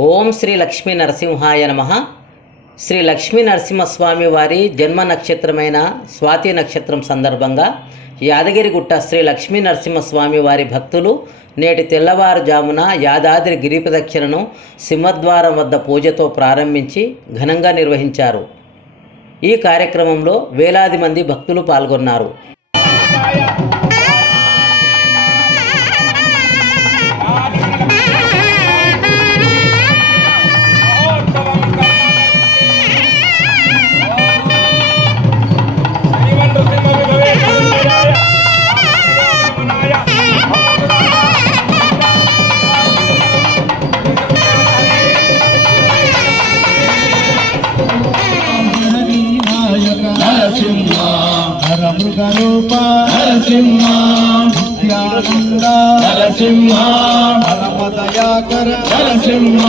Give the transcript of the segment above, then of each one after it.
ఓం శ్రీ లక్ష్మీ నరసింహాయ నమ. శ్రీ లక్ష్మీ నరసింహస్వామి వారి జన్మ నక్షత్రమైన స్వాతి నక్షత్రం సందర్భంగా యాదగిరిగుట్ట శ్రీ లక్ష్మీ నరసింహస్వామి వారి భక్తులు నేటి తెల్లవారుజామున యాదాద్రి గిరి ప్రదక్షిణను సింహద్వారం వద్ద పూజతో ప్రారంభించి ఘనంగా నిర్వహించారు. ఈ కార్యక్రమంలో వేలాది మంది భక్తులు పాల్గొన్నారు. నరసింహ హర మృగరూప నరసింహ నిత్యానంద నరసింహ పరమదయాకర. నరసింహ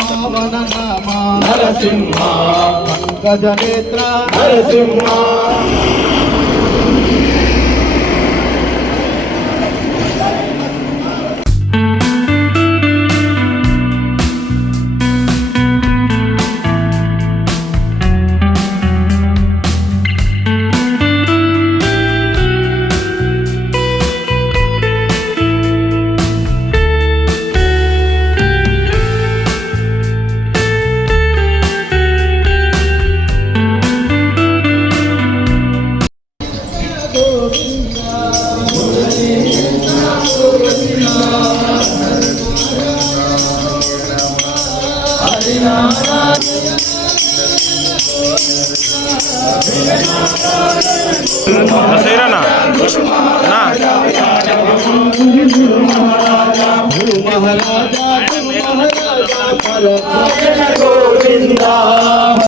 పావన నామ నరసింహ పంకజ నేత్ర నరసింహ మహారాజా మహారాజా